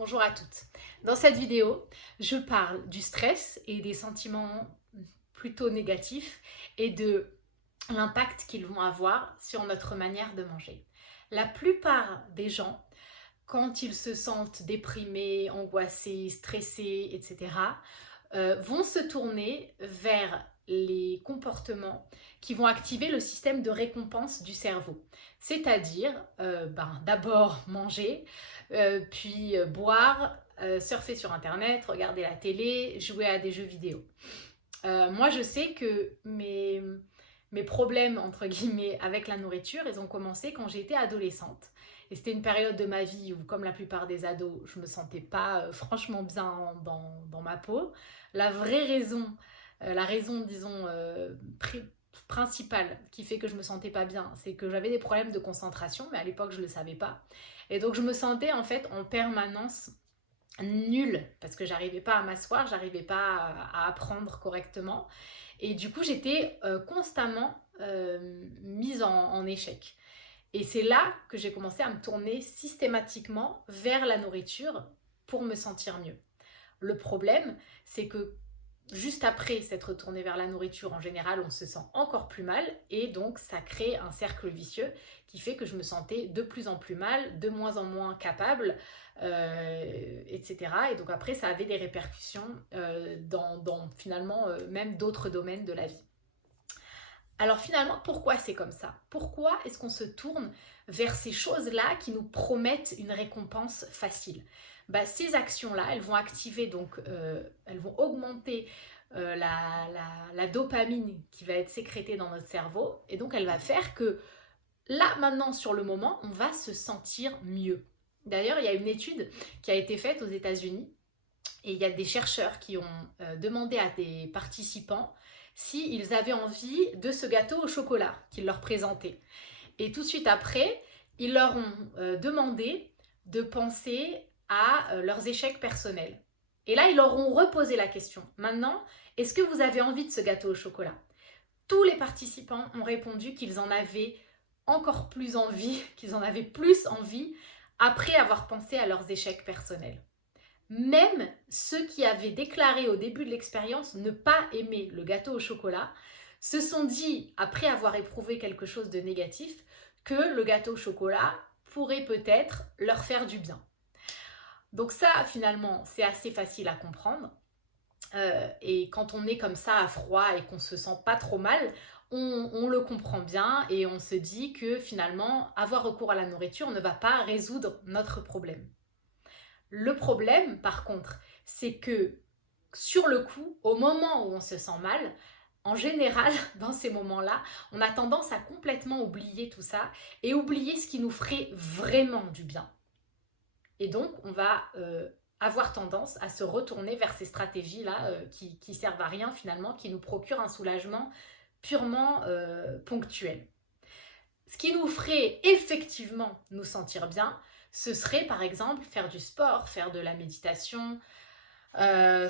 Bonjour à toutes. Dans cette vidéo, je parle du stress et des sentiments plutôt négatifs et de l'impact qu'ils vont avoir sur notre manière de manger. La plupart des gens, quand ils se sentent déprimés, angoissés, stressés, etc., vont se tourner vers les comportements qui vont activer le système de récompense du cerveau. C'est-à-dire, d'abord manger, puis boire, surfer sur Internet, regarder la télé, jouer à des jeux vidéo. Moi, je sais que mes problèmes, entre guillemets, avec la nourriture, ils ont commencé quand j'étais adolescente. Et c'était une période de ma vie où, comme la plupart des ados, je me sentais pas franchement bien dans ma peau. La vraie raison, la raison, disons, principale qui fait que je me sentais pas bien, c'est que j'avais des problèmes de concentration, mais à l'époque, je le savais pas. Et donc, je me sentais en fait en permanence nulle parce que j'arrivais pas à m'asseoir, j'arrivais pas à apprendre correctement. Et du coup, j'étais constamment mise en échec. Et c'est là que j'ai commencé à me tourner systématiquement vers la nourriture pour me sentir mieux. Le problème, c'est que juste après s'être tourné vers la nourriture, en général, on se sent encore plus mal et donc ça crée un cercle vicieux qui fait que je me sentais de plus en plus mal, de moins en moins capable, etc. Et donc après, ça avait des répercussions dans finalement même d'autres domaines de la vie. Alors finalement, pourquoi c'est comme ça? Pourquoi est-ce qu'on se tourne vers ces choses-là qui nous promettent une récompense facile? Ces actions-là, elles vont activer, donc elles vont augmenter la dopamine qui va être sécrétée dans notre cerveau et donc elle va faire que là, maintenant, sur le moment, on va se sentir mieux. D'ailleurs, il y a une étude qui a été faite aux États-Unis et il y a des chercheurs qui ont demandé à des participants s'ils avaient envie de ce gâteau au chocolat qu'ils leur présentaient. Et tout de suite après, ils leur ont demandé de penser à leurs échecs personnels. Et là, ils leur ont reposé la question. Maintenant, est-ce que vous avez envie de ce gâteau au chocolat? Tous les participants ont répondu qu'ils en avaient encore plus envie, qu'ils en avaient plus envie après avoir pensé à leurs échecs personnels. Même ceux qui avaient déclaré au début de l'expérience ne pas aimer le gâteau au chocolat se sont dit, après avoir éprouvé quelque chose de négatif, que le gâteau au chocolat pourrait peut-être leur faire du bien. Donc ça, finalement, c'est assez facile à comprendre. Et quand on est comme ça à froid et qu'on se sent pas trop mal, on le comprend bien et on se dit que finalement, avoir recours à la nourriture ne va pas résoudre notre problème. Le problème, par contre, c'est que sur le coup, au moment où on se sent mal, en général, dans ces moments-là, on a tendance à complètement oublier tout ça et oublier ce qui nous ferait vraiment du bien. Et donc, on va avoir tendance à se retourner vers ces stratégies-là qui servent à rien finalement, qui nous procurent un soulagement purement ponctuel. Ce qui nous ferait effectivement nous sentir bien, ce serait par exemple faire du sport, faire de la méditation, après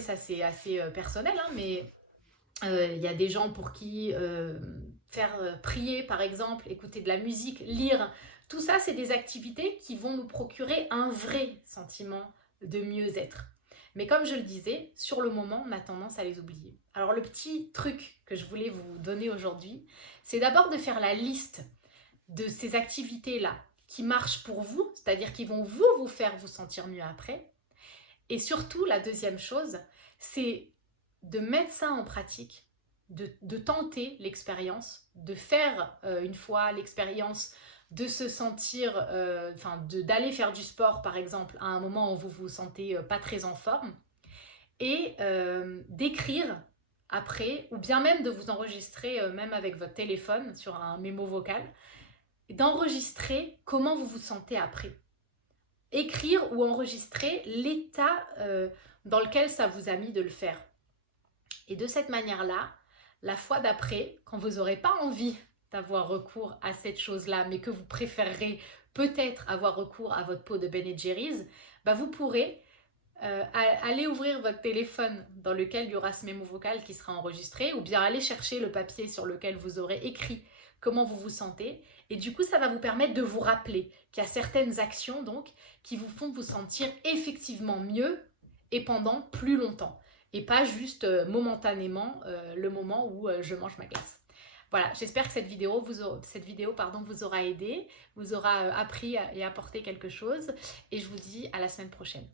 ça c'est assez personnel, hein, mais il y a des gens pour qui faire prier par exemple, écouter de la musique, lire, tout ça c'est des activités qui vont nous procurer un vrai sentiment de mieux-être. Mais comme je le disais, sur le moment, on a tendance à les oublier. Alors le petit truc que je voulais vous donner aujourd'hui, c'est d'abord de faire la liste de ces activités-là qui marchent pour vous, c'est-à-dire qui vont vous faire vous sentir mieux après. Et surtout, la deuxième chose, c'est de mettre ça en pratique, de tenter l'expérience, de faire une fois l'expérience, de se sentir, d'aller faire du sport par exemple à un moment où vous vous sentez pas très en forme, et d'écrire après, ou bien même de vous enregistrer même avec votre téléphone sur un mémo vocal, d'enregistrer comment vous vous sentez après. Écrire ou enregistrer l'état dans lequel ça vous a mis de le faire. Et de cette manière-là, la fois d'après, quand vous n'aurez pas envie d'avoir recours à cette chose-là, mais que vous préférerez peut-être avoir recours à votre pot de Ben Jerry's, vous pourrez aller ouvrir votre téléphone dans lequel il y aura ce mémo vocal qui sera enregistré, ou bien aller chercher le papier sur lequel vous aurez écrit comment vous vous sentez. Et du coup, ça va vous permettre de vous rappeler qu'il y a certaines actions donc qui vous font vous sentir effectivement mieux et pendant plus longtemps. Et pas juste momentanément le moment où je mange ma glace. Voilà, j'espère que cette vidéo vous aura aidé, vous aura appris et apporté quelque chose. Et je vous dis à la semaine prochaine.